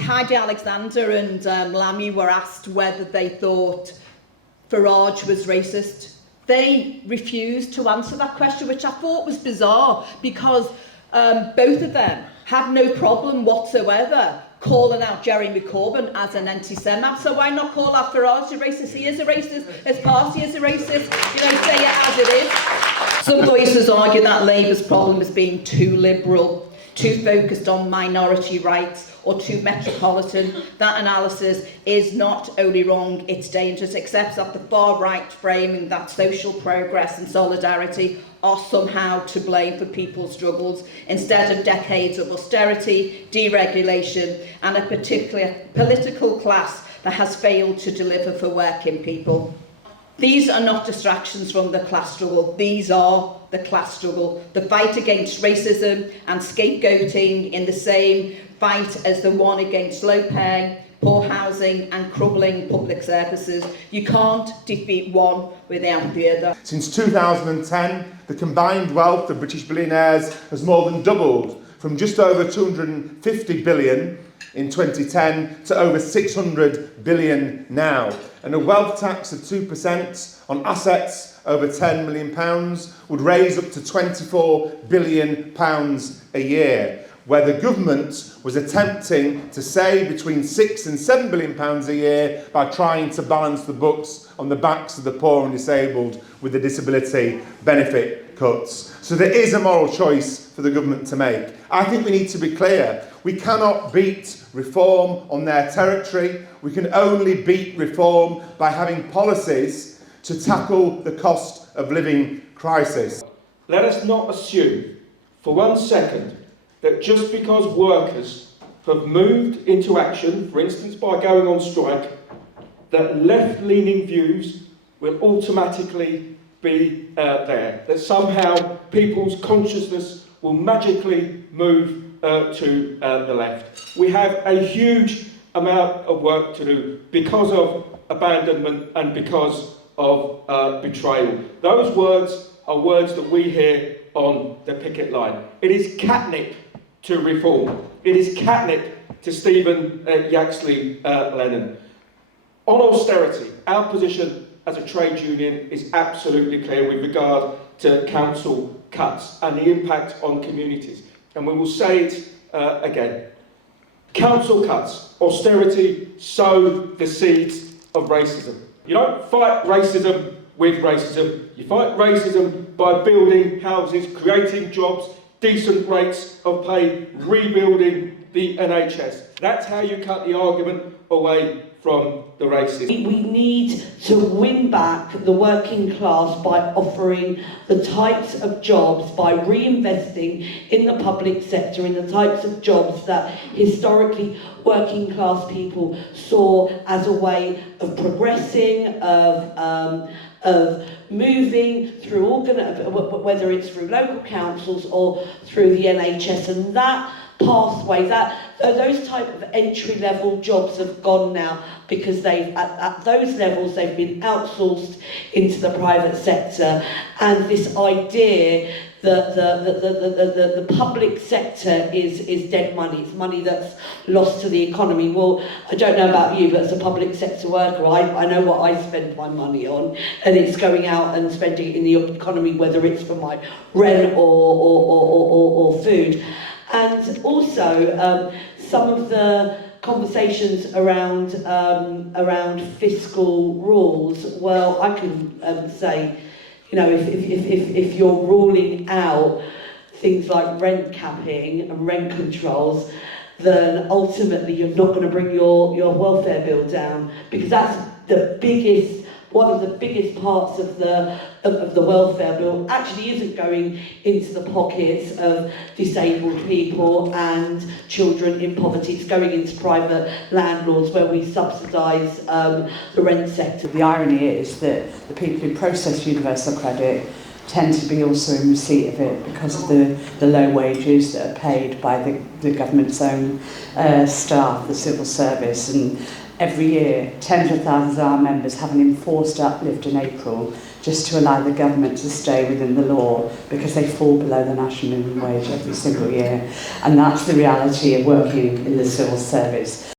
Heidi Alexander and Lammy were asked whether they thought Farage was racist. They refused to answer that question, which I thought was bizarre, because both of them had no problem whatsoever calling out Jeremy Corbyn as an anti-Semite. So why not call out Farage a racist? He is a racist. His party is a racist. Say it as it is. Some voices argue that Labour's problem is being too liberal, too focused on minority rights, or too metropolitan. That analysis is not only wrong, it's dangerous, except that the far right framing that social progress and solidarity are somehow to blame for people's struggles, instead of decades of austerity, deregulation, and a particular political class that has failed to deliver for working people. These are not distractions from the class struggle. These are the class struggle. The fight against racism and scapegoating in the same fight as the one against low pay, poor housing and crumbling public services. You can't defeat one without the other. Since 2010, the combined wealth of British billionaires has more than doubled, from just over 250 billion in 2010 to over 600 billion now. And a wealth tax of 2% on assets over £10 million would raise up to £24 billion a year, where the government was attempting to save between £6 and £7 billion a year by trying to balance the books on the backs of the poor and disabled with the disability benefit cuts. So there is a moral choice for the government to make. I think we need to be clear. We cannot beat reform on their territory. We can only beat reform by having policies to tackle the cost of living crisis. Let us not assume for 1 second that just because workers have moved into action, for instance by going on strike, that left-leaning views will automatically be there, that somehow people's consciousness will magically move to the left. We have a huge amount of work to do because of abandonment and because of betrayal. Those words are words that we hear on the picket line. It is catnip to reform. It is catnip to Stephen Yaxley Lennon. On austerity, our position as a trade union is absolutely clear with regard to council cuts and the impact on communities. And we will say it again. Council cuts, austerity, sow the seeds of racism. You don't fight racism with racism. You fight racism by building houses, creating jobs, decent rates of pay, rebuilding the NHS. That's how you cut the argument away from the racism. We need to win back the working class by offering the types of jobs, by reinvesting in the public sector, in the types of jobs that historically working class people saw as a way of progressing, of moving through whether it's through local councils or through the NHS, and that pathway, those type of entry-level jobs have gone now because at those levels they've been outsourced into the private sector, and this idea that the public sector is dead money. It's money that's lost to the economy. Well, I don't know about you, but as a public sector worker, I know what I spend my money on, and it's going out and spending it in the economy, whether it's for my rent or food. And also, some of the conversations around fiscal rules. Well, I can say, if you're ruling out things like rent capping and rent controls, then ultimately you're not going to bring your welfare bill down, because that's one of the biggest parts of the welfare bill actually isn't going into the pockets of disabled people and children in poverty. It's going into private landlords where we subsidise the rent sector. The irony is that the people who process universal credit tend to be also in receipt of it because of the low wages that are paid by the government's own staff, the civil service. And every year, tens of thousands of our members have an enforced uplift in April just to allow the government to stay within the law because they fall below the national minimum wage every single year. And that's the reality of working in the civil service.